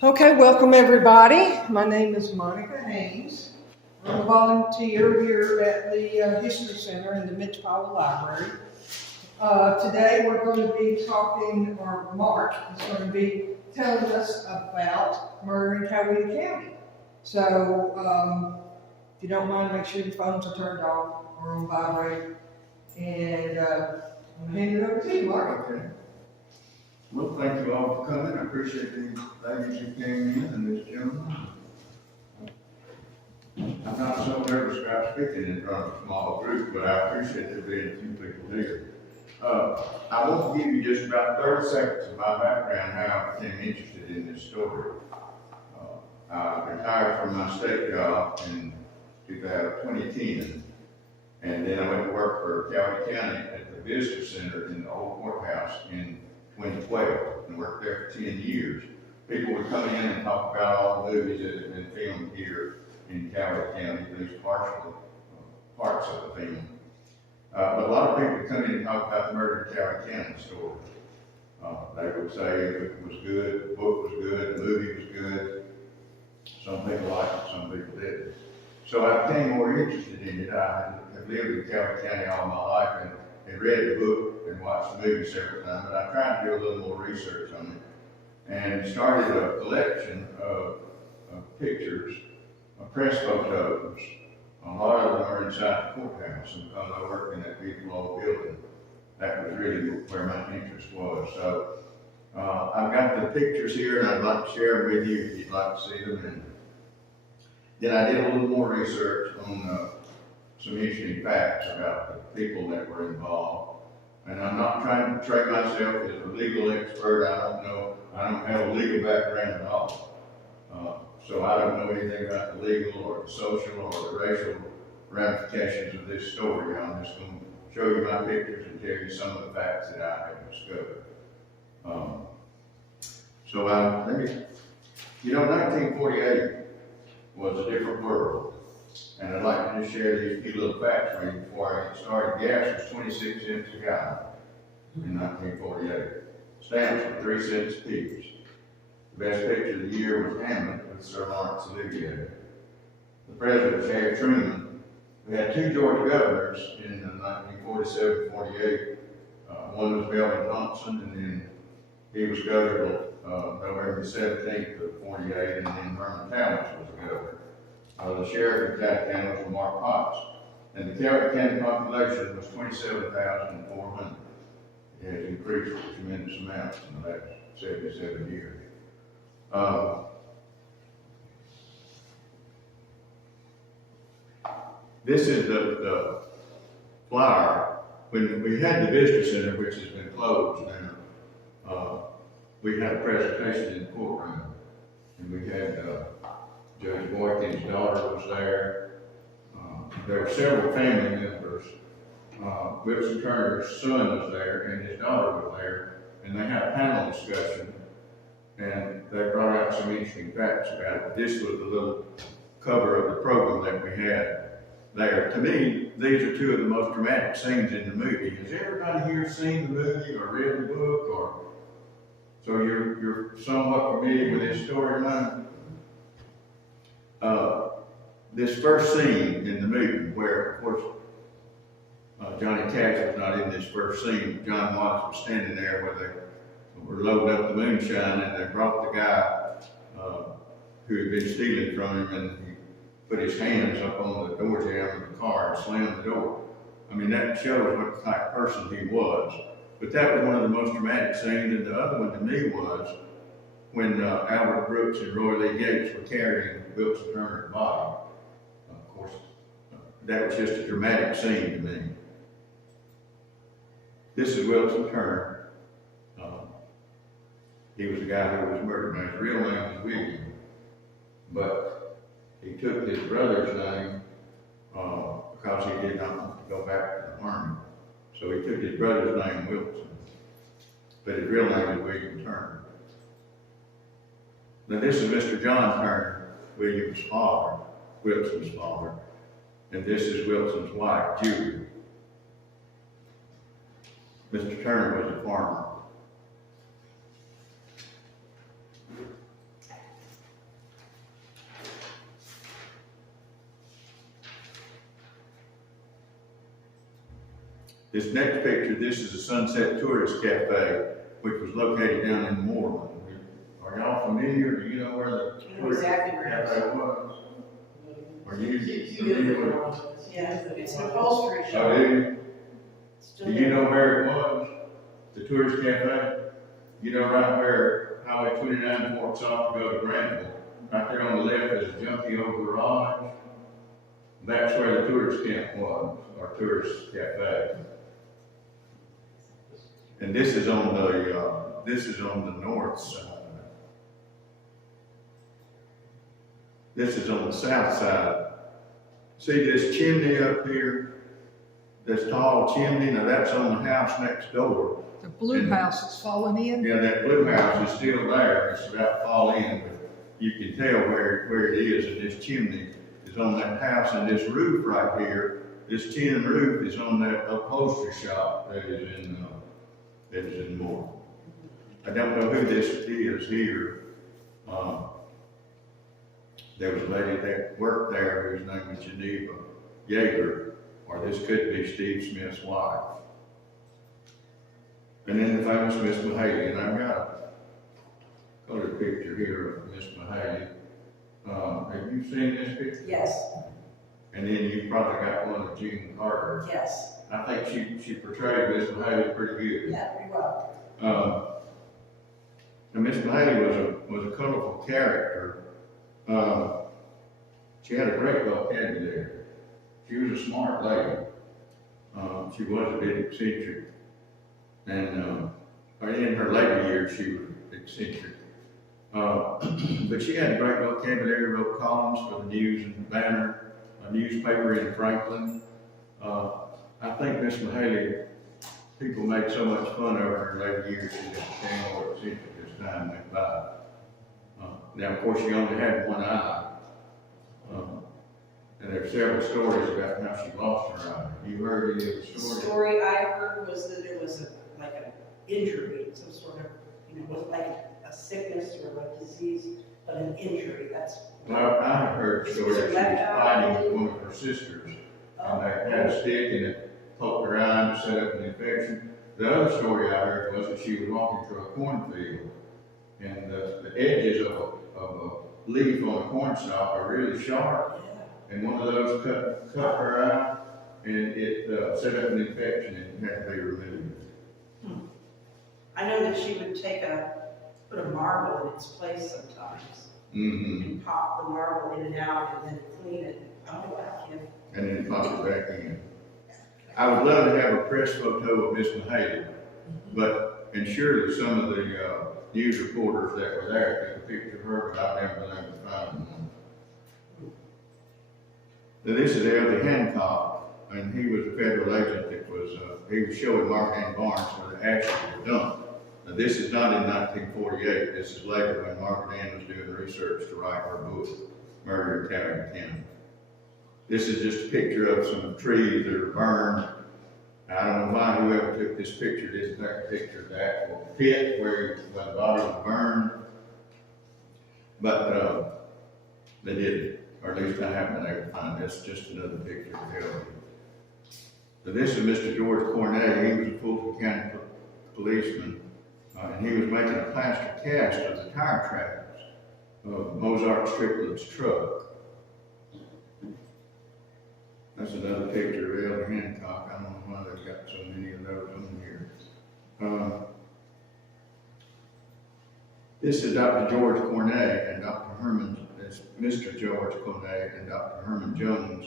Okay, welcome everybody. My name is Monica Haynes. I'm a volunteer here at the History Center in the Mitch Powell Library. Today we're going to be talking, or Mark is going to be telling us about murder in Coweta County. So if you don't mind, make sure your phones are turned off or on vibrate. And I'll hand it over to you, Mark. Okay. Well, thank you all for coming. I appreciate the ladies who came in and this gentleman. I'm not so nervous about speaking in front of a small group, but I appreciate there being a few people here. I want to give you just about 30 seconds of my background, how I became interested in this story. I retired from my state job in 2010, and then I went to work for Coweta County at the Visitor Center in the old courthouse in 2012, and worked there for 10 years. People would come in and talk about all the movies that have been filmed here in Coweta County, at least partially, parts of the film. But a lot of people would come in and talk about the murder in Coweta County story. They would say it was good, the book was good, the movie was good. Some people liked it, some people didn't. So I became more interested in it. I have lived in Coweta County all my life and read the book and watched the movie several times, but I tried to do a little more research on it and started a collection of pictures, press photos. A lot of them are inside the courthouse, and because I work in that beautiful old building, that was really where my interest was. So I've got the pictures here, and I'd like to share them with you if you'd like to see them. And then I did a little more research on some interesting facts about the people that were involved. And I'm not trying to portray myself as a legal expert. I don't know. I don't have a legal background at all. So I don't know anything about the legal or the social or the racial ramifications of this story. I'm just going to show you my pictures and tell you some of the facts that I have discovered. Let me, 1948 was a different world. And I'd like to just share these few little facts with you before I get started. Gas was 26 cents a gallon in 1948. Stamps were 3 cents apiece. The best picture of the year was Hamlet with Sir Lawrence Olivier. The president was Harry Truman. We had two Georgia governors in 1947-48. One was Belvin Thompson, and then he was governor November 17th of 48, and then Herman Talmadge was the governor. The sheriff of Coweta County was Mark Puckett, and the Coweta County population was 27,400. It has increased a tremendous amount in the last 77 years. This is the flyer. When we had the Visitor Center, which has been closed now, we had a presentation in the courtroom, and we had Judge Boykin's daughter was there. There were several family members. Wilson Turner's son was there, and his daughter was there, and they had a panel discussion, and they brought out some interesting facts about it. This was the little cover of the program that we had there. To me, these are two of the most dramatic scenes in the movie. Has everybody here seen the movie or read the book, or so you're somewhat familiar with this storyline? This first scene in the movie, where of course Johnny Cash was not in this first scene. John Watts was standing there where they were loading up the moonshine, and they brought the guy who had been stealing from him, and he put his hands up on the door jamb of the car and slammed the door. I mean, that shows what type of person he was. But that was one of the most dramatic scenes, and the other one to me was when Albert Brooks and Roy Lee Gates were carrying Wilson Turner's body. Of course, that was just a dramatic scene to me. This is Wilson Turner. He was the guy who was murdered. Now, his real name was William, but he took his brother's name because he did not want to go back to the army. So he took his brother's name, Wilson, but his real name is William Turner. Now, this is Mr. John Turner, William's father, Wilson's father, and this is Wilson's wife, Judy. Mr. Turner was a farmer. This next picture, this is a Sunset Tourist Cafe, which was located down in Moreland. Are y'all familiar? Do you know where the tourist cafe was? Are you familiar with it? Yeah, it's an upholstery shop. Oh, do you? Still Do you there. know where it was? The tourist cafe? You know right where Highway 29 forks off to go to Granville? Right there on the left is a junkie over garage. That's where the tourist camp was, or tourist cafe. And this is on the north side. This is on the south side. See this chimney up here? This tall chimney, now that's on the house next door. The blue house is falling in. Yeah, that blue house is still there. It's about to fall in, but you can tell where it is. And this chimney is on that house, and this roof right here, this tin roof is on that upholstery shop that is in Moore. I don't know who this is here. There was a lady that worked there whose name was Geneva Yeager, or this could be Steve Smith's wife. And then the famous Miss Mahaley, and I've got a picture here of Miss Mahaley. Have you seen this picture? Yes, And then you probably got one of Jean Carter. yes. I think she portrayed Miss Mahaley pretty good. Yeah, pretty well. And Miss Mahaley was a colorful character. She had a great vocabulary. She was a smart lady. She was a bit eccentric. And in her later years, she was eccentric. But she had a great vocabulary, wrote columns for the News and the Banner, a newspaper in Franklin. I think Miss Mahaley, people made so much fun of her in her later years, she just became more eccentric as time went by. Now, of course, she only had one eye. And there are several stories about how she lost her eye. You heard any of the The stories? story I heard was that it was like an injury, some sort of, it wasn't like a sickness or a disease, but an injury. That's. Well, I heard the story that she was fighting with one of her sisters. And they had a stick and it poked her eye and set up an infection. The other story I heard was that she was walking through a cornfield and the edges of a leaf on a corn stalk are really sharp. And one of those cut her eye and it set up an infection and had to be removed. I know that she would put a marble in its place sometimes Mm-hmm. and pop the marble in and out and then clean it. I don't know how Kim. And then pop it back in. I would love to have a press photo of Miss Mahaley, and surely some of the news reporters that were there took a picture of her, but I've never been able to find one. Now this is Elder Hancock, and he was a federal agent that he was showing Mark and Barnes where the ashes were dumped. Now this is not in 1948, this is later when Margaret Ann was doing research to write her book, Murder in Coweta County. This is just a picture of some trees that are burned. I don't know why whoever took this picture didn't take a picture of the actual pit where the body was burned, but they didn't, or at least I haven't been able to find this. Just another picture of Hillary. So this is Mr. George Cornett. He was a Fulton County policeman, and he was making a plaster cast of the tire tracks of Mozart Strickland's truck. That's another picture of Elder Hancock. I don't know why they've got so many of those on here. This is Dr. George Cornett and Dr. Herman, Mr. George Cornett and Dr. Herman Jones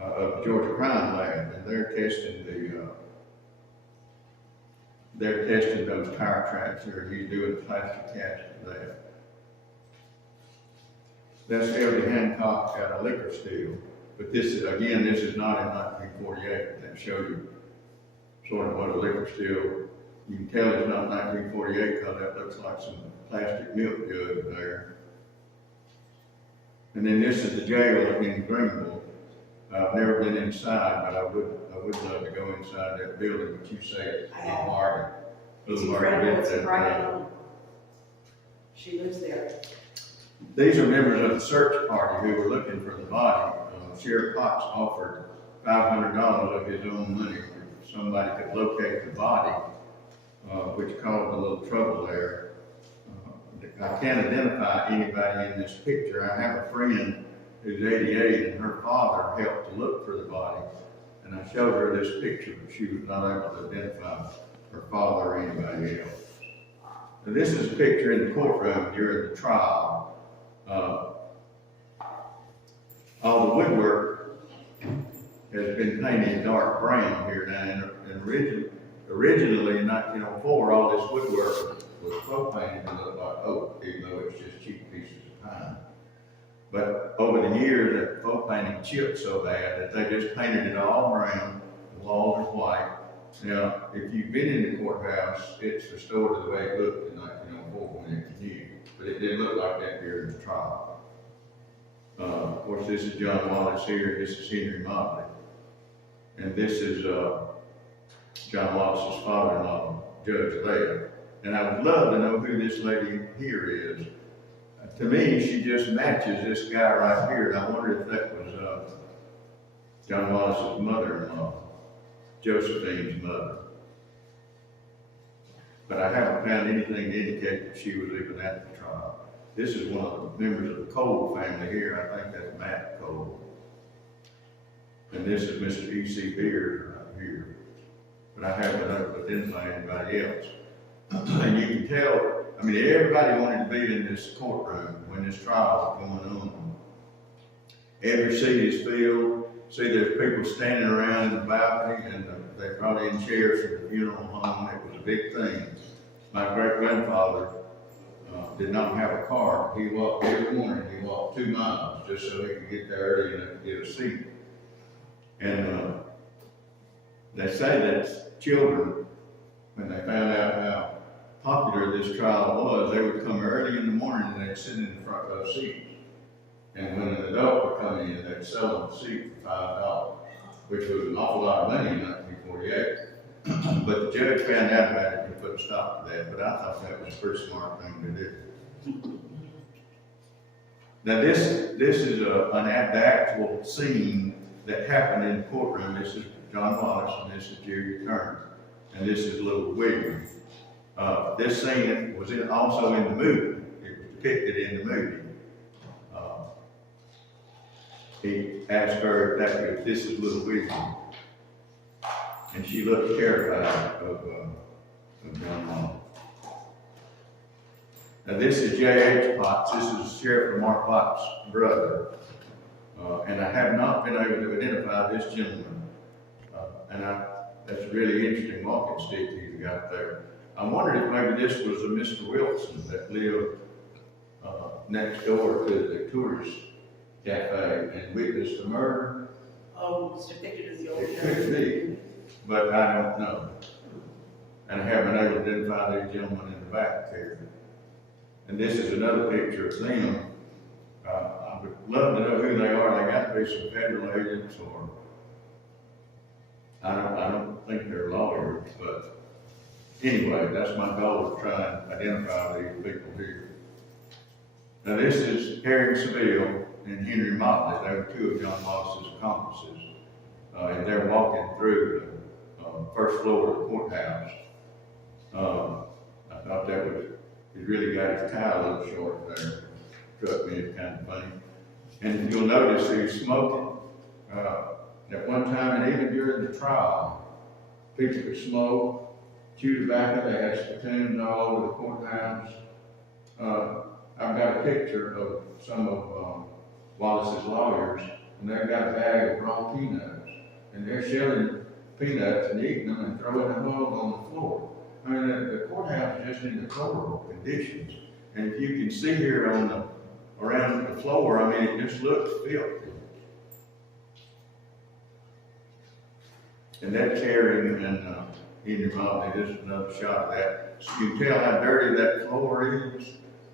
of the Georgia Crime Lab, and they're testing those tire tracks here. He's doing a plastic cast of that. That's Elder Hancock at a liquor steal. But this is not in 1948. That shows you sort of what a liquor steal. You can tell it's not 1948 because that looks like some plastic milk jug there. And then this is the jail in Greenville. I've never been inside, but I would love to go inside that building. But you say it's hard. It's incredible. It's right on. She lives there. These are members of the search party who were looking for the body. Sheriff Potts offered $500 of his own money somebody could locate the body, which caused a little trouble there. I can't identify anybody in this picture. I have a friend who's 88 and her father helped to look for the body. And I showed her this picture, but she was not able to identify her father or anybody else. Now, this is a picture in the courtroom during the trial. All the woodwork has been painted dark brown here now, and originally in 1904, all this woodwork was faux painted to look like oak, even though it's just cheap pieces of pine. But over the years, that faux painting chipped so bad that they just painted it all brown, the walls are white. Now, if you've been in the courthouse, it's restored to the way it looked in 1904 when it was new, but it didn't look like that during the trial. Of course, this is John Wallace here, this is Henry Motley, and this is John Wallace's father-in-law, Judge Leah. And I would love to know who this lady here is. To me, she just matches this guy right here, and I wonder if that was John Wallace's mother-in-law, Josephine's mother. But I haven't found anything to indicate that she was even at the trial. This is one of the members of the Cole family here. I think that's Matt Cole. And this is Mr. E.C. Beard right here. But I haven't been able to identify anybody else. And you can tell, I mean, everybody wanted to be in this courtroom when this trial was going on. Every seat is filled. See, there's people standing around in the balcony, and they brought in chairs from the funeral home. It was a big thing. My great-grandfather did not have a car. He walked every morning. He walked 2 miles just so he could get there early enough to get a seat. And they say that children, when they found out how popular this trial was, they would come early in the morning and they'd sit in the front row seats. And when an adult would come in, they'd sell them a seat for $5, which was an awful lot of money in 1948. But the judge found out about it and put a stop to that, but I thought that was a pretty smart thing to do. Now this is an actual scene that happened in the courtroom. This is John Wallace and this is Jerry Turner, and this is Little William. This scene was also in the movie. It was depicted in the movie. He asked her if this is Little William, and she looked terrified of John Wallace. Now this is J.H. Potts. This is Sheriff Mark Potts' brother, and I have not been able to identify this gentleman. That's a really interesting walking stick he's got there. I wondered if maybe this was a Mr. Wilson that lived next door to the tourist cafe and witnessed the murder. Oh, it's depicted as the old It could be, but I don't know. And I haven't been able to identify these gentlemen in the back there. And this is another picture of them. I would love to know who they are. They got to be some federal agents, or I don't think they're lawyers, but anyway, that's my goal, to try and identify these people here. Now this is Harry Seville and Henry Motley. They were two of John Wallace's accomplices. And they're walking through the first floor of the courthouse. I thought that was, he really got his tie a little short there. Struck me as kind of funny. And you'll notice he's smoking. At one time, and even during the trial, people could smoke, chew tobacco. They had spittoons all over the courthouse. I've got a picture of some of Wallace's lawyers, and they've got a bag of raw peanuts, and they're shelling peanuts and eating them and throwing them all on the floor. I mean, the courthouse is just in deplorable conditions. And if you can see here around the floor, I mean, it just looks filthy. And that's Harry and Henry Motley. This is another shot of that. So you can tell how dirty that floor is.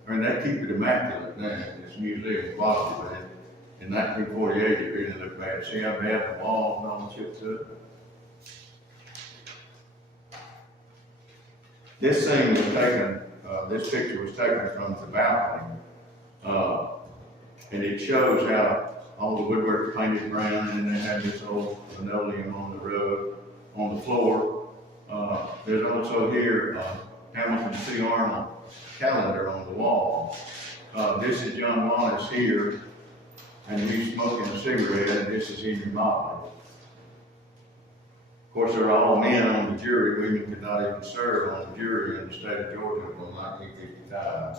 I mean, they keep it immaculate now. It's museum quality, but in 1948, it really looked bad. See how bad the walls and all chipped up? This scene was taken, this picture was taken from the balcony. And it shows how all the woodwork painted brown, and then they had this old linoleum on the rug on the the floor. There's also here, Hamilton C. Arnold calendar on the wall. This is John Wallace here, and he's smoking a cigarette, and this is Henry Motley. Of course, they're all men on the jury. Women could not even serve on the jury in the state of Georgia until 1955.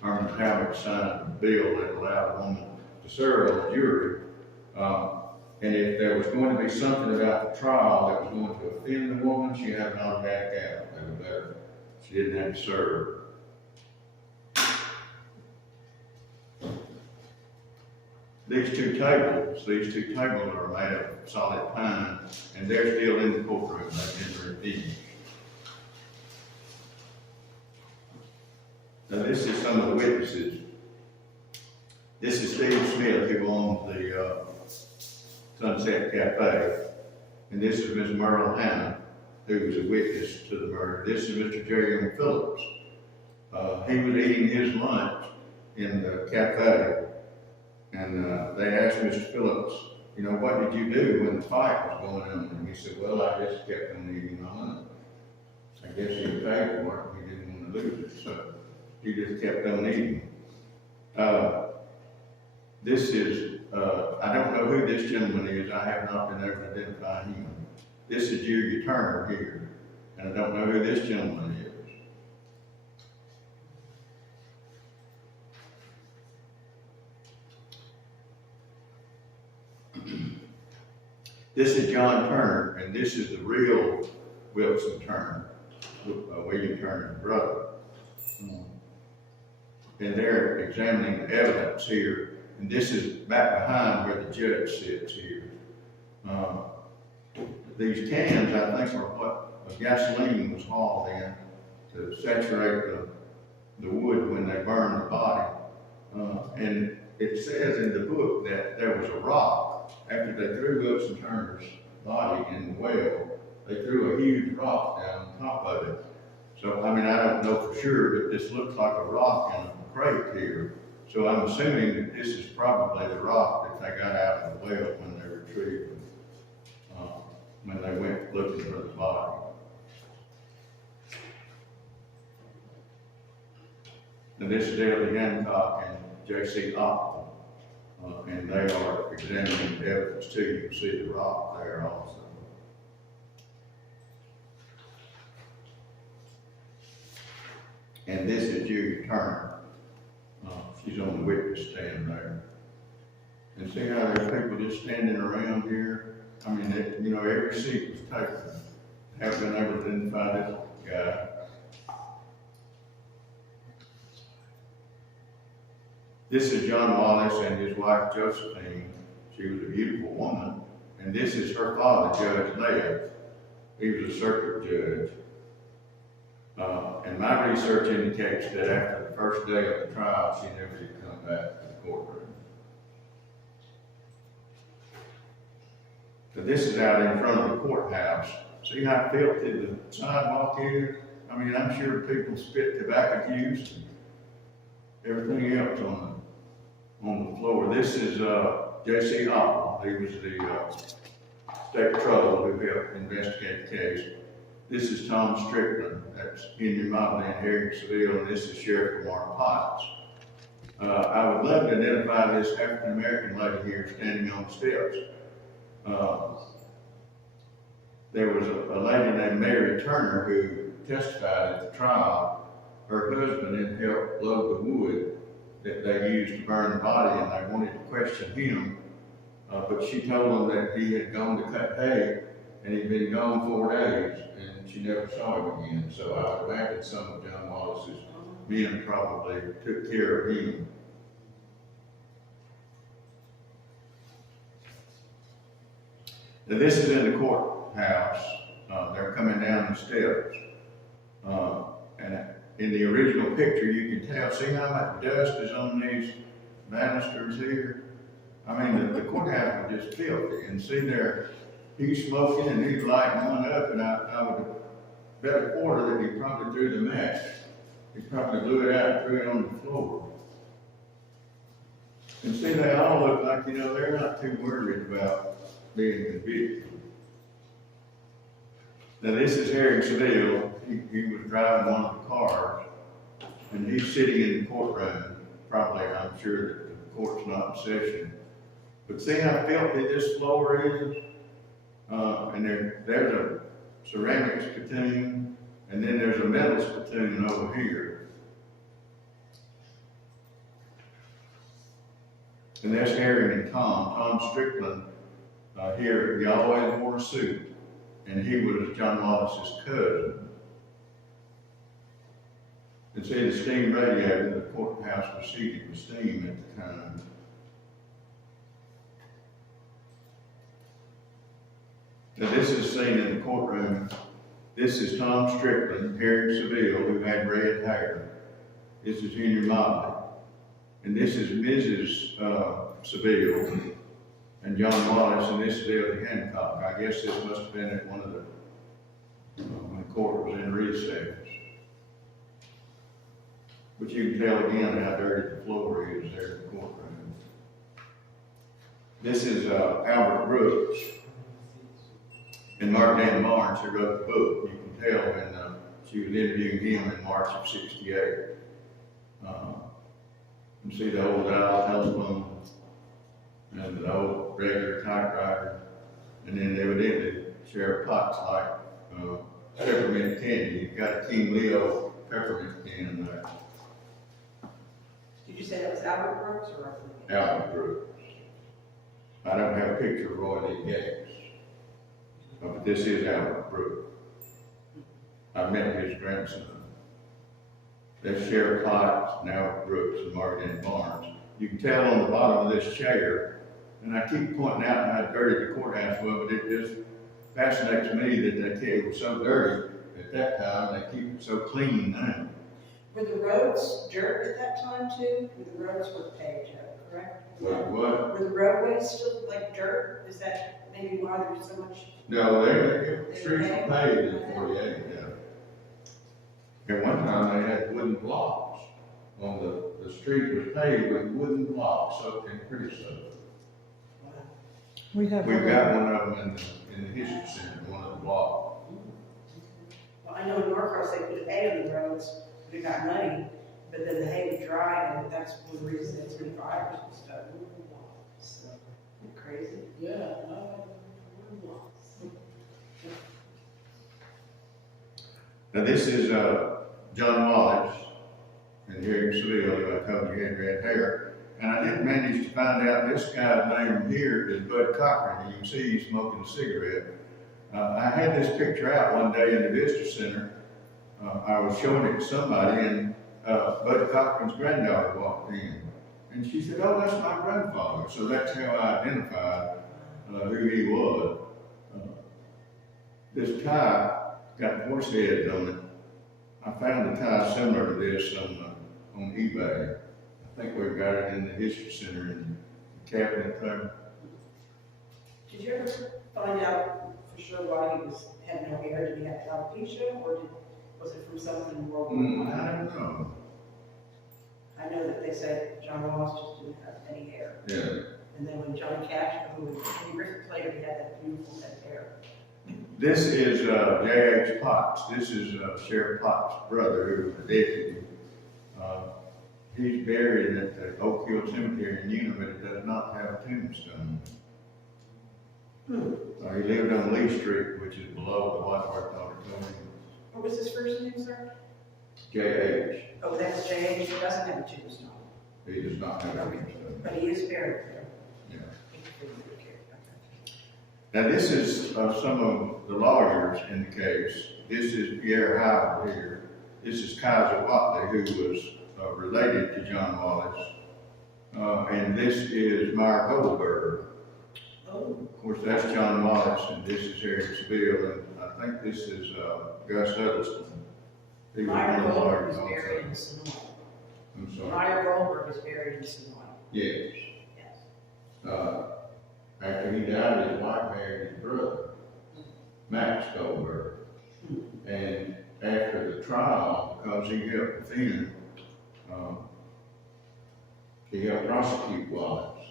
Herman Talbot signed a bill that allowed a woman to serve on the jury. And if there was going to be something about the trial that was going to offend the woman, she had an automatic out. They were better. She didn't have to serve. These two tables are made of solid pine, and they're still in the courtroom. They've never been. Now this is some of the witnesses. This is Steve Smith, who owned the Sunset Cafe, and this is Miss Merle Hannah, who was a witness to the murder. This is Mr. J.M. Phillips. He was eating his lunch in the cafe, and they asked Mr. Phillips, you know, what did you do when the fight was going on? And he said, well, I just kept on eating my lunch. I guess he paid for it. He didn't want to lose it, so he just kept on eating. This is, I don't know who this gentleman is. I have not been able to identify him. This is Julia Turner here, and I don't know who this gentleman is. This is John Turner, and this is the real Wilson Turner, William Turner's brother. And they're examining the evidence here, and this is back behind where the judge sits here. These cans, I think, are what gasoline was hauled in to saturate the wood when they burned the body. And it says in the book that there was a rock. After they threw Wilson Turner's body in the well, they threw a huge rock down on top of it. So, I mean, I don't know for sure, but this looks like a rock in a crate here. So I'm assuming that this is probably the rock that they got out of the well when they retrieved it, when they went looking for the body. Now this is Ellie Hancock and J.C. Oppel. And they are examining the evidence too. You can see the rock there also. And this is Julia Turner. She's on the witness stand there. And see how there's people just standing around here? I mean, you know, every seat was taken. Haven't been able to identify this guy. This is John Wallace and his wife Josephine. She was a beautiful woman. And this is her father, Judge Lev. He was a circuit judge. And my research indicates that after the first day of the trial, she never did come back to the courtroom. So this is out in front of the courthouse. See how filthy the sidewalk is? I mean, I'm sure people spit tobacco juice and everything else on the floor. This is J.C. Oppel. He was the state patrol who helped investigate the case. This is Tom Strickland. That's Henry Motley in Harrisville, and this is Sheriff Mark Puckett. I would love to identify this African American lady here standing on the steps. There was a lady named Mary Turner who testified at the trial. Her husband had helped load the wood that they used to burn the body, and they wanted to question him, but she told them that he had gone to cut hay, and he'd been gone 4 days, and she never saw him again. So I would imagine some of John Wallace's men probably took care of him. Now this is in the courthouse. They're coming down the steps. And in the original picture, you can tell, see how much dust is on these banisters here? I mean, the courthouse was just filthy. And see there, he's smoking and he's lighting one up, and I would bet a quarter that he probably threw the match. He probably blew it out and threw it on the floor. And see, they all look like, you know, they're not too worried about being convicted. Now, this is Harry Seville. He was driving one of the cars, and he's sitting in the courtroom. Probably, I'm sure that the court's not in session. But see how filthy this floor is? And there's a ceramic spittoon, and then there's a metal spittoon over here. And that's Harry and Tom. Tom Strickland, here, he always wore a suit, and he was John Wallace's cousin. And see the steam radiator, the courthouse was seated with steam at the time. Now this is seen in the courtroom. This is Tom Strickland, Harry Seville, who had red hair. This is Henry Motley. And this is Mrs. Seville and John Wallace, and this is Elder Hancock. I guess this must have been at one of the, when the court was in recess. But you can tell again how dirty the floor is there in the courtroom. This is Albert Brooks and Mark Barnes, who wrote the book. You can tell when she was interviewing him in March of '68. You can see the old dial telephone and the old regular typewriter, and then evidently Sheriff Potts like peppermint candy. You've got a King Leo peppermint can there. Did you say that was Albert Brooks or Arthur? Albert Brooks. I don't have a picture of Roy Lee Gates, but this is Albert Brooks. I met his grandson. That's Sheriff Potts and Albert Brooks and Mark Barnes. You can tell on the bottom of this chair, and I keep pointing out how dirty the courthouse was, but it just fascinates me that it was so dirty at that time. They keep it so clean now. Were the roads dirt at that time too? The roads were paved, correct? What? Were the roadways still like dirt? Is that maybe why there was so much? No, the streets were paved in '48, yeah. At one time, they had wooden blocks. On the street was paved with wooden blocks soaked in creosote. Wow. We've got one of them in the history center, one of the blocks. Well, I know in Norcross they put hay on the roads, but it got muddy, but then the hay would dry, and that's one of the reasons it's been fires and stuff. So, isn't it crazy? Yeah. Now this is John Wallace, and here in Seville, who I told you had red hair. And I did manage to find out this guy's name here is Bud Cochran, and you can see he's smoking a cigarette. I had this picture out one day in the visitor center. I was showing it to somebody, and Bud Cochran's granddaughter walked in. And she said, "Oh, that's my grandfather." So that's how I identified who he was. This tie got horse heads on it. I found a tie similar to this on eBay. I think we've got it in the history center in the cabinet there. Did you ever find out for sure why he had no hair? Did he have alopecia, or was it from something in World War I? I don't know. I know that they said John Wallace just didn't have any hair. Yeah. And then when Johnny Cash, who was Eddie Griffith played, he had that beautiful head of hair. This is J.H. Potts. This is Sheriff Potts' brother, who was a deputy. He's buried at the Oak Hill Cemetery in Unum, but it does not have a tombstone. He lived on Lee Street, which is below the Whiteworth Auditorium. What was his first name, sir? J.H. Oh, that's J.H. He doesn't have a tombstone. He does not have a tombstone. But he is buried there. Yeah. Now this is some of the lawyers in the case. This is Pierre Howell here. This is Kaiser Watley, who was related to John Wallace. And this is Meyer Goldberg. Oh. Of course, that's John Wallace, and this is Harry Seville, and I think this is Gus Huddleston. He was one Meyer of the Goldberg lawyers is also. buried in Sonoma. I'm sorry. Meyer Goldberg is buried in Sonoma. Yes. Yes. After he died, his wife married his brother, Max Goldberg. And after the trial, because he helped defend, he helped prosecute Wallace.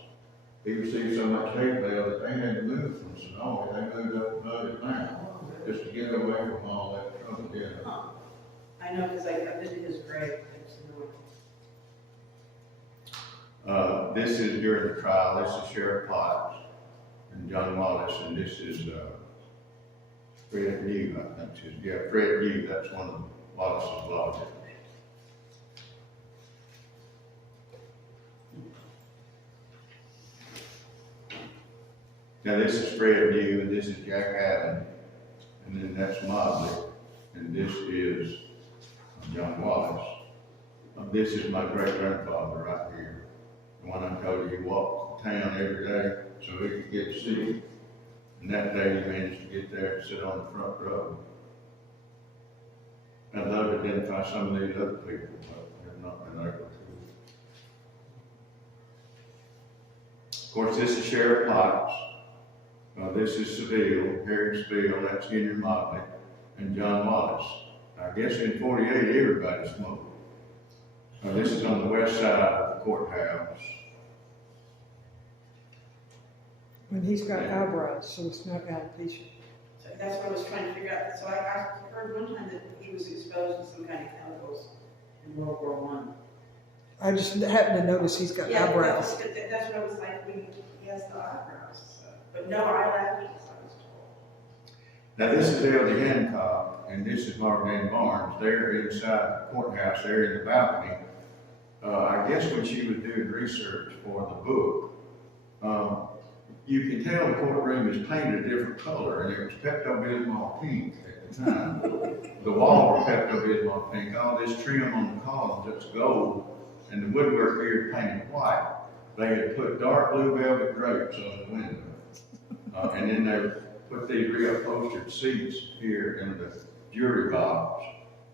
He received so much hate mail that they had to move from Sonoma. They moved up to Mud Atlanta. just to get away from all that trouble, yeah. Huh. I know, because I've been to his grave, it's annoying. This is during the trial. This is Sheriff Potts and John Wallace, and this is Fred New, I think it is. Yeah, Fred New, that's one of Wallace's lawyers. Now this is Fred New, and this is Jack Allen, and then that's Mobley, and this is John Wallace. This is my great-grandfather right here. The one I told you, he walked the town every day so he could get to see. And that day he managed to get there and sit on the front row. I'd love to identify some of these other people, but I've not been able to. Of course, this is Sheriff Potts. This is Seville, Harry Seville, that's Henry Motley, and John Wallace. I guess in 48, everybody smoked. This is on the west side of the courthouse. And he's got eyebrows, so it's not alopecia. So that's what I was trying to figure out. So I heard one time that he was exposed to some kind of chemicals in World War I. I just happened to notice he's got eyebrows. That's what I was like, he has the eyebrows, so. But no eyelashes, I was told. Now this is L.D. Hancock, and this is Margaret Barnes. They're inside the courthouse, they're in the balcony. I guess when she was doing research for the book, you can tell the courtroom is painted a different color, and it was Pepto-Bismol pink at the time. The walls were Pepto-Bismol pink, all this trim on the columns, that's gold, and the woodwork here is painted white. They had put dark blue velvet drapes on the window. And then they put these reupholstered seats here in the jury box.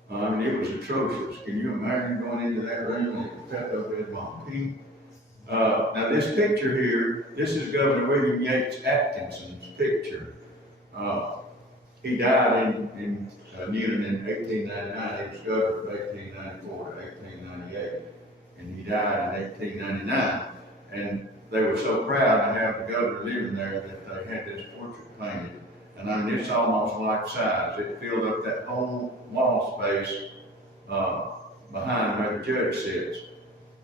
I mean, it was atrocious. Can you imagine going into that room and it was Pepto-Bismol pink? Now this picture here, this is Governor William Yates Atkinson's picture. He died in Newton in 1899. He was governor from 1894 to 1898. And he died in 1899. And they were so proud to have the governor living there that they had this portrait painted. And I mean, it's almost life size. It filled up that whole wall space behind where the judge sits.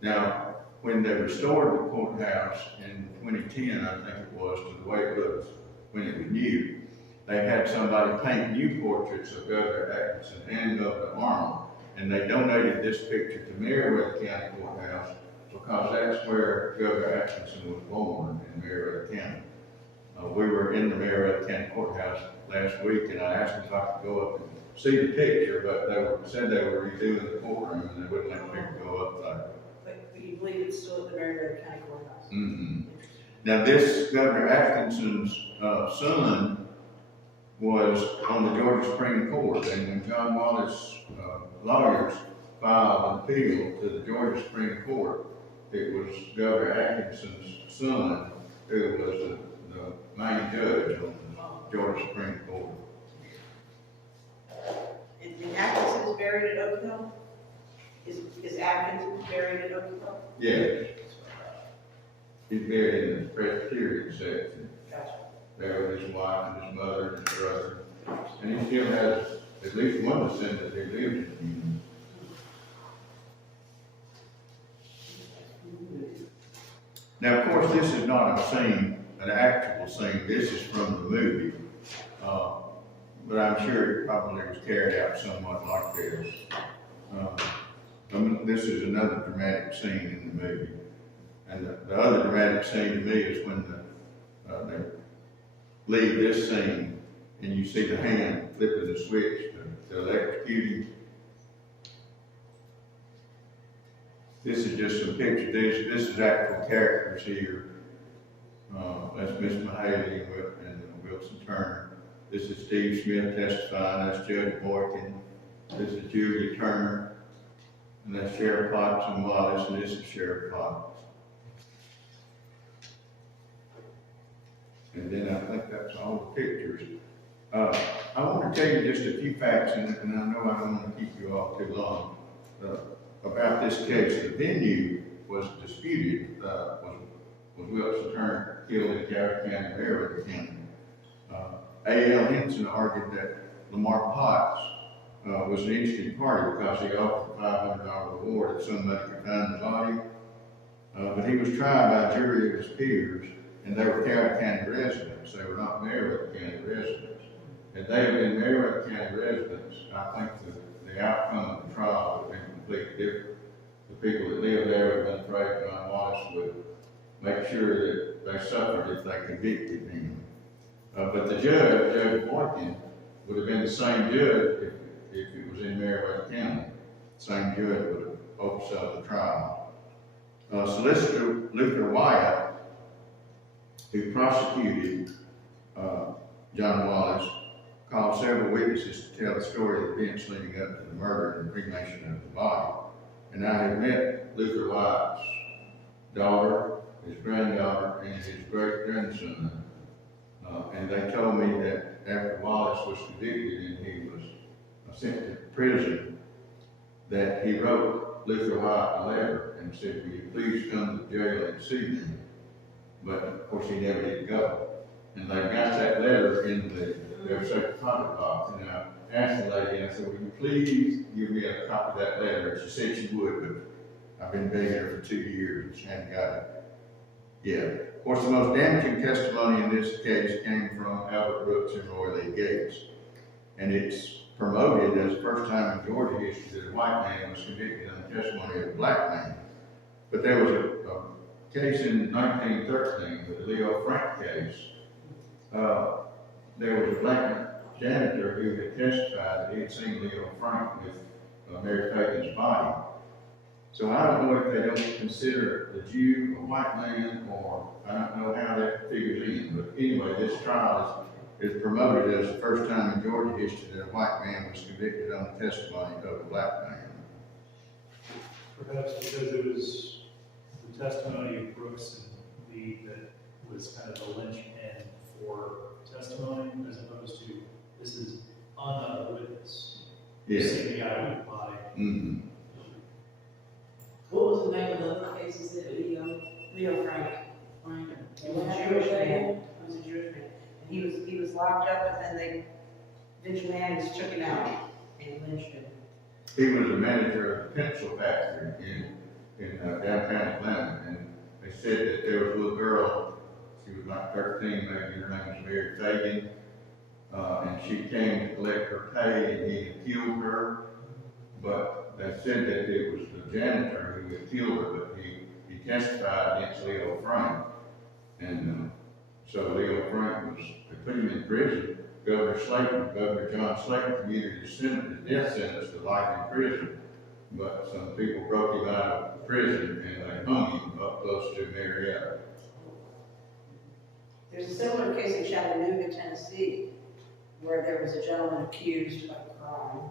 Now, when they restored the courthouse in 2010, I think it was, to the way it looks when it was new, they had somebody paint new portraits of Governor Atkinson and Governor Arnold, and they donated this picture to Meriwether County Courthouse because that's where Governor Atkinson was born, in Meriwether County. We were in the Meriwether County Courthouse last week, and I asked them if I could go up and see the picture, but they said they were redoing the courtroom and they wouldn't let people go up there. But you believe it's still at the Meriwether County Courthouse? Mm-hmm. Now this Governor Atkinson's son was on the Georgia Supreme Court, and when John Wallace lawyers filed an appeal to the Georgia Supreme Court, it was Governor Atkinson's son who was the main judge on the Georgia Supreme Court. And Atkinson is buried at Oak Hill? Is Atkinson buried at Oak Hill? Yes. He's buried in the Presbyterian section. Gotcha. There with his wife and his mother and his brother. And he still has at least one descendant who lives in Houston. Now, of course, this is not a scene, an actual scene. This is from the movie. But I'm sure it probably was carried out somewhat like this. This is another dramatic scene in the movie. And the other dramatic scene to me is when they leave this scene and you see the hand flipping the switch to electrocute him. This is just some pictures. This is actual characters here. That's Miss Mahaley and Wilson Turner. This is Steve Smith testifying. That's Judge Boykin. This is Julia Turner. And that's Sheriff Potts and Wallace, and this is Sheriff Potts. And then I think that's all the pictures. I want to tell you just a few facts, and I know I don't want to keep you all too long, about this case. The venue was disputed, was Wilson Turner killed in Coweta County, Meriwether County. A.L. Henson argued that Lamar Potts was an interesting party because he offered a $500 reward if somebody could find the body. But he was tried by a jury of his peers, and they were Coweta County residents. They were not Marietta County residents. Had they been Marietta County residents, I think the outcome of the trial would have been completely different. The people that lived there would have been afraid John Wallace would make sure that they suffered if they convicted him. But the judge, Judge Boykin, would have been the same judge if it was in Marietta County. The same judge would have oversaw the trial. Solicitor Luther Wyatt, who prosecuted John Wallace, called several witnesses to tell the story of the events leading up to the murder and cremation of the body. And I have met Luther Wyatt's daughter, his granddaughter, and his great-grandson. And they told me that after Wallace was convicted and he was sent to prison, that he wrote Luther Wyatt a letter and said, "Will you please come to jail and see me?" But of course he never did go. And they got that letter in their safe deposit box. And I asked the lady, and I said, "Will you please give me a copy of that letter?" And she said she would, but I've been begging her for 2 years and she hadn't got it yet. Of course, the most damaging testimony in this case came from Albert Brooks and Roy Lee Gates. And it's promoted as the first time in Georgia history that a white man was convicted on the testimony of a black man. But there was a case in 1913, the Leo Frank case. There was a black janitor who had testified that he had seen Leo Frank with Mary Fagan's body. So I don't know if they don't consider the Jew a white man, or I don't know how that figures in. But anyway, this trial is promoted as the first time in Georgia history that a white man was convicted on the testimony of a black man. Perhaps because it was the testimony of Brooks and Lee that was kind of the linchpin for testimony, as opposed to this is another witness. Yeah. Seeing the guy with the body. Mm-hmm. What was the name of the other cases that Leo Frank? He was a Jewish man. He was a Jewish man. And he was locked up, and then vigilantes took him out and lynched him. He was a manager of the pencil factory in downtown Atlanta, and they said that there was a little girl, she was like 13, maybe her name was Mary Fagan, and she came to collect her pay, and he had killed her, but they said that it was the janitor who had killed her, but he testified against Leo Frank, and so Leo Frank they put him in prison. Governor John Slayton commuted his death sentence to life in prison, but some people broke him out of prison and they hung him up close to Marietta. There's a similar case in Chattanooga, Tennessee, where there was a gentleman accused of a crime,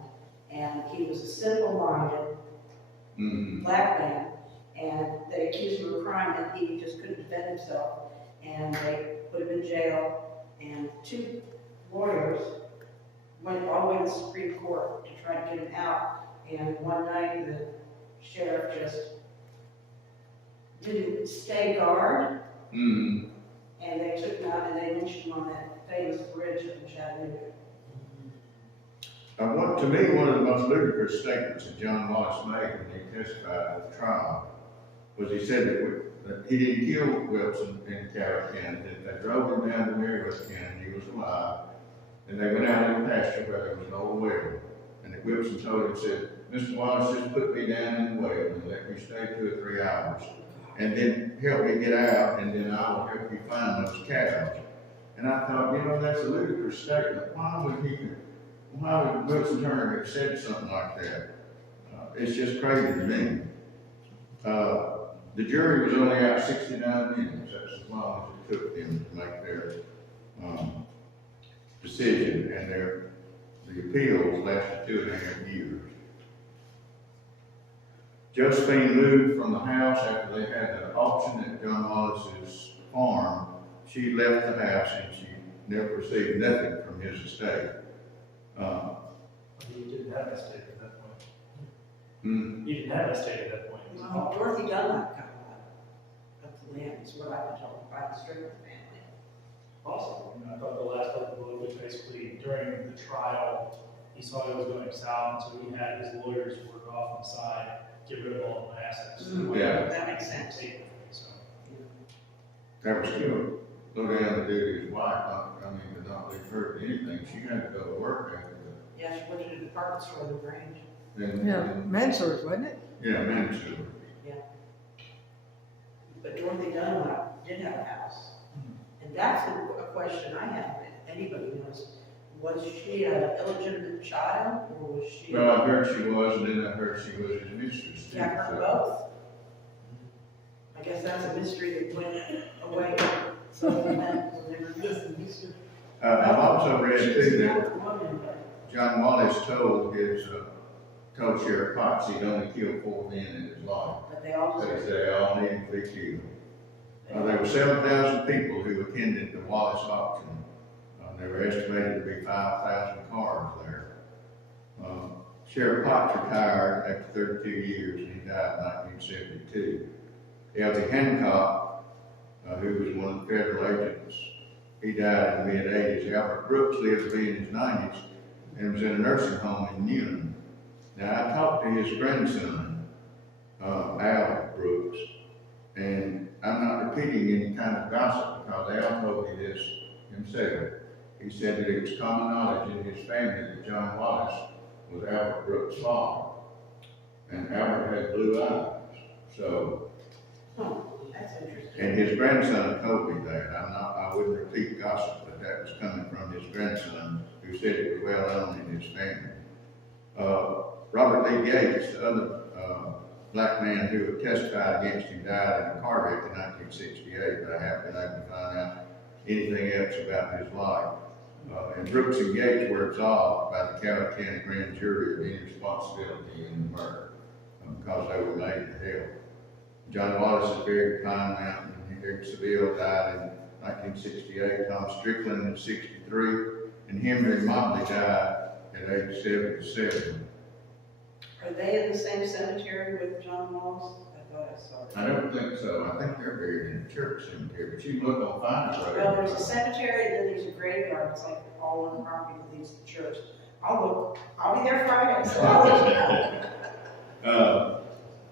and he was a simple-minded black man, and they accused him of a crime, and he just couldn't defend himself, and they put him in jail, and 2 lawyers went all the way to the Supreme Court to try to get him out, and one night the sheriff just didn't stay guard, and they took him out and they lynched him on that famous bridge in Chattanooga. To me, one of the most ludicrous statements that John Wallace made when he testified at the trial was he said that he didn't kill Wilson in Coweta County, that they drove him down to Marietta County, he was alive, and they went out in the pasture where there was an old well, and that Wilson told him, said, "Mr. Wallace, just put me down in the well and let me stay 2 or 3 hours, and then help me get out, and then I will help you find those cows." And I thought, that's a ludicrous statement. Why would Wilson Turner have said something like that? It's just crazy to me. The jury was only out 69 minutes. That's as long as it took them to make their decision, and the appeals lasted 2.5 years. Josephine moved from the house after they had the auction at John Wallace's farm. She left the house and she never received nothing from his estate. He didn't have an estate at that point. He didn't have an estate at that point. Well, Dorothy Dunlap got a lot of the land, is what I've been told by the Strickland family. Also, And I thought the last part of the book was basically during the trial, he saw it was going south, and so he had his lawyers work off on the side, get rid of all the assets. Yeah. That makes sense. So, That was still low down to do his wife, I mean, to not leave her anything, she had to go to work after Yeah, she went to the department store in the Grange. that. Yeah, Mansour's, wasn't it? Yeah, Mansour. But Dorothy Dunlap did have a house. And that's a question I have, if anybody knows. Was she an illegitimate child, or was she? Well, I heard she was, and then I heard she was his mistress too. Yeah, her so. both. I guess that's a mystery that went away. So that will never be. I've also read She too was a that good woman, but John Wallace told Sheriff Potts he'd only killed 4 men in his life. they all They deserve said they all needed to be killed. There were 7,000 people who attended the Wallace auction. There were estimated to be 5,000 cars there. Sheriff Potts retired after 32 years, and he died in 1972. Elsie Hancock, who was one of the federal agents, he died in the mid-80s. Albert Brooks lived to be in his 90s and was in a nursing home in Newnan. Now, I talked to his grandson, Al Brooks, and I'm not repeating any kind of gossip because Al told me this himself. He said that it was common knowledge in his family that John Wallace was Albert Brooks' father. And Albert had blue eyes. So, that's interesting. and his grandson told me that. I wouldn't repeat gossip, but that was coming from his grandson, who said it was well known in his family. Robert Lee Gates, the other black man who had testified against him, died in a car wreck in 1968, but I haven't been able to find out anything else about his life. And Brooks and Gates were absolved by the Coweta County grand jury of any responsibility in the murder because they were made to hell. John Wallace is buried at Pine Mountain. Eric Seville died in 1968. Tom Strickland in 63, and Henry Mobley died at age 77. Are they in the same cemetery with John Wallace? I thought I saw it. I don't think so. I think they're buried in the church cemetery, but you can look on Finder Road. Well, there's a cemetery and then there's a graveyard. It's like all one property that leads to the church. I'll be there Friday, so I'll let you know.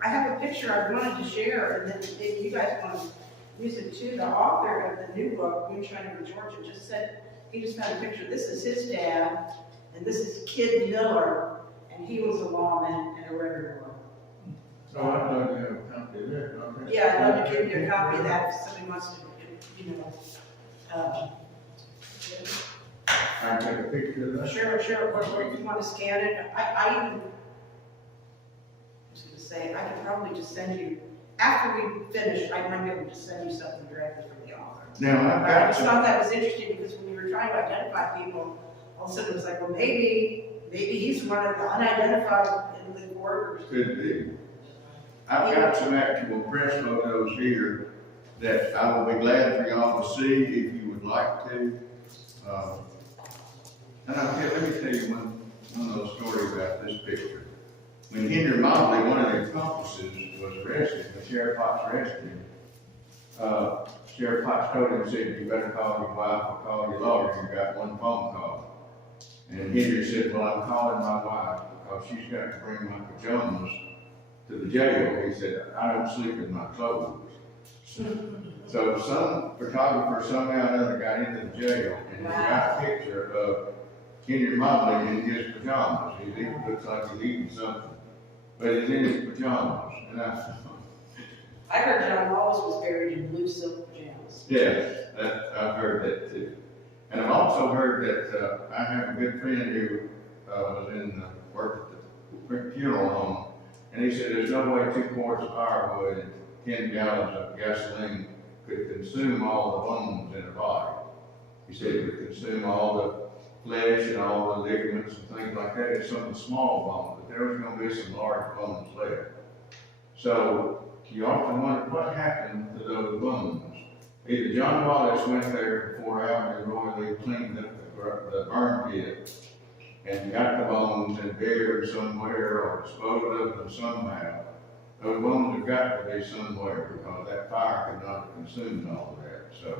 I have a picture I wanted to share, and then if you guys want to use it too. The author of the new book, Moonshine Over Georgia, just said, he just found a picture. This is his dad, and this is Kid Miller, and he was a lawman and a reverend lawman. So I'd like to have a copy of that. Okay. Yeah, I'd love to give you a copy of that if somebody wants to, you know. I can take a picture of that. Sure, or if you want to scan it, I even, I was gonna say, I could probably just send you, after we finish, I might be able to just send you something directly from the author. Now, I've But I got just some. thought that was interesting, because when you were trying to identify people, all of a sudden it was like, well, maybe he's one of the unidentified in the workers. Could be. I've got some actual press photos here that I will be glad for y'all to see if you would like to. And let me tell you one of those stories about this picture. When Henry Mobley, one of the accomplices, was arrested, when Sheriff Potts arrested him, Sheriff Potts told him, said, you better call your wife or call your lawyer, you got one phone call. And Henry said, well, I'm calling my wife because she's got to bring my pajamas to the jail. He said, I don't sleep in my clothes. So some photographer somehow or other got into the jail and he got a picture of Henry Mobley in his pajamas. He looks like he's eating something, but he's in his pajamas. And I heard John Wallace was buried in blue silk pajamas. yes, I've heard that too. And I've also heard that I have a good friend who was worked at the funeral home, and he said there's no way 2 quarts of firewood and 10 gallons of gasoline could consume all the bones in a body. He said it would consume all the flesh and all the ligaments and things like that. It's some of the small bones, but there was going to be some large bones left. So you often wonder what happened to those bones. Either John Wallace went there before Alvin and Roy Lee cleaned up the burn pit and got the bones and buried them somewhere or disposed of them somehow. Those bones have got to be somewhere because that fire could not have consumed all of that. So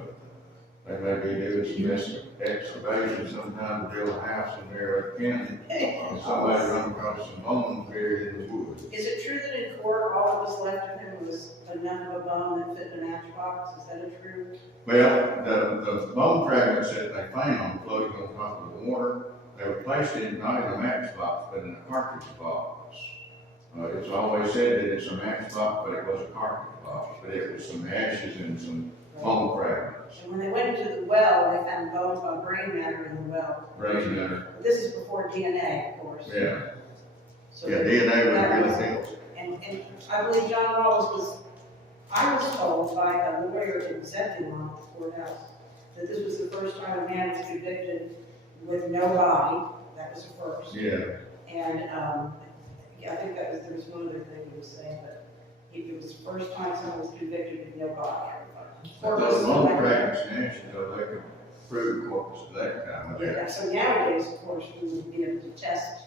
They may be doing some excavation sometime to build a house in Marietta County, and somebody run across some bone buried in the woods. Is it true that in court, all that was left of him was enough of a bone that fit in a matchbox? Is that a true? Well, the bone fragments that they found floating on top of the water, they were placed in, not in a matchbox, but in a cartridge box. It's always said that it's a matchbox, but it was a cartridge box, but it was some ashes and some bone fragments. And when they went into the well, they found bones of brain matter in the well. Brain matter. This is before DNA, of course. Yeah. So Yeah, DNA that was was- really thin. And I believe John Wallace I was told by a lawyer in Zebulon at the courthouse that this was the first time a man was convicted with no body. That was the first. Yeah. And, yeah, I think there was one other thing he was saying, but it was the first time someone was convicted with no body. But those bone fragments and ashes, though, they could prove corpus of that kind of thing. Yeah, so nowadays, of course, we would be able to test.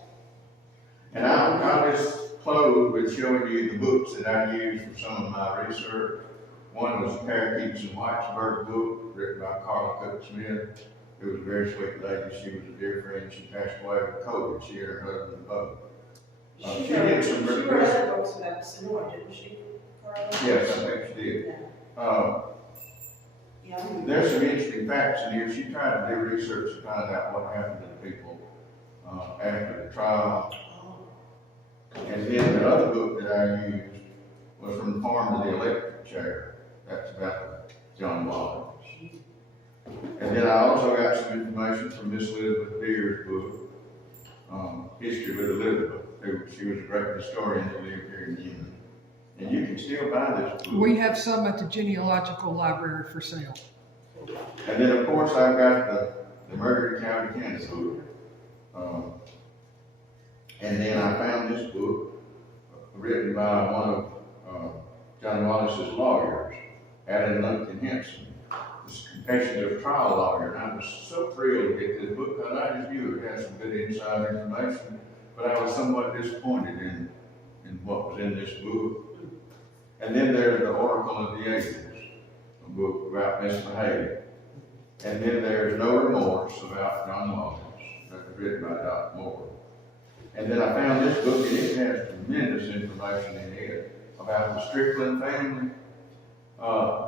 And I'll just close with showing you the books that I used for some of my research. One was Parakeets and Whitesburg book, written by Carla Cook Smith. It was a very sweet lady. She was a dear friend. She passed away with COVID. She and her husband both. She did some wrote research. other books about Sonora, didn't she, Carla? Yes, I think she did. Yeah. There's some interesting facts in here. She tried to do research to find out what happened to the people after the trial. And then the other book that I used was From the Farm to the Electric Chair. That's about John Wallace. And then I also got some information from Miss Elizabeth Deere's book, History with Elizabeth, who she was a great historian who lived here in Union. And you can still buy this book. We have some at the Genealogical Library for sale. And then, of course, I've got the Murder Coweta County book. And then I found this book written by one of John Wallace's lawyers, Adam Lumpkin Henson. This Confessions of a Trial Lawyer. And I was so thrilled to get this book because I just knew it had some good inside information, but I was somewhat disappointed in what was in this book. And then there's the Oracle of the Ages, a book about misbehaving. And then there's No Remorse about John Wallace, that was written by Dr. Moore. And then I found this book, and it has tremendous information in it about the Strickland family.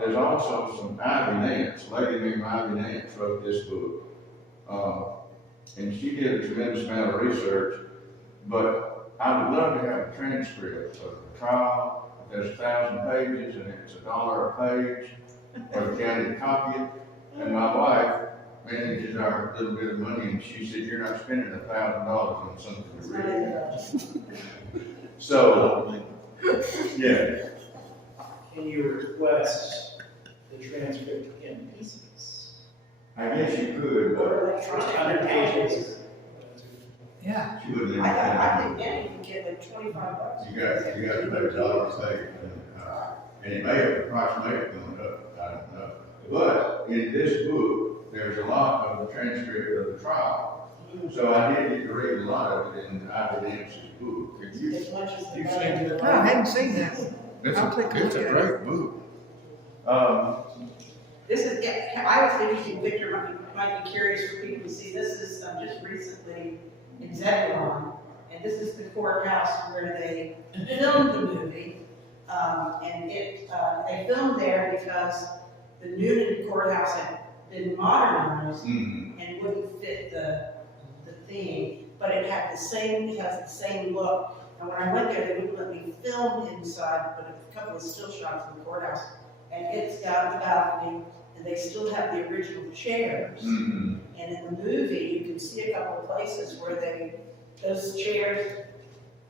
There's also some Ivy Nance, a lady named Ivy Nance wrote this book. And she did a tremendous amount of research, but I would love to have a transcript of the trial. There's 1,000 pages, and it's $1 a page. Every county copy it. And my wife manages our little bit of money, and she said, "You're not spending $1,000 on something to read." So, yeah. Can you request the transcript in pieces? I guess you could, but Or First electronic. 100 pages. Yeah. she wouldn't. I think Annie can get like $25. You got to pay $1 a page, and it may have, the price may have gone up, I don't know. But in this book, there's a lot of the transcript of the trial. So I did get to read a lot of it in Ivy Nance's book. Could you? As much as the You've money. seen it? No, I hadn't seen that. I'll take a look at it. great book. This is, yeah, I was thinking Victor might be curious for people to see, this is just recently in Zebulon, and this is the courthouse where they filmed the movie. And they filmed there because the Newton courthouse had been modernized and wouldn't fit the theme, but it has the same look. And when I went there, they wouldn't let me film inside, but a couple of still shots of the courthouse. And it's got a balcony, and they still have the original chairs. And in the movie, you can see a couple of places where those chairs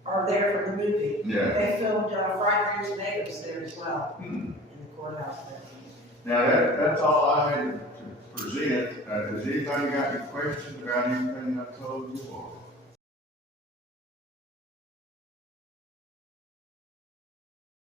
are there for the movie. Yeah. They filmed Fried Green Tomatoes there as well, in the courthouse there. Now, that's all I had to present. Does anybody got any questions about anything I told you, or?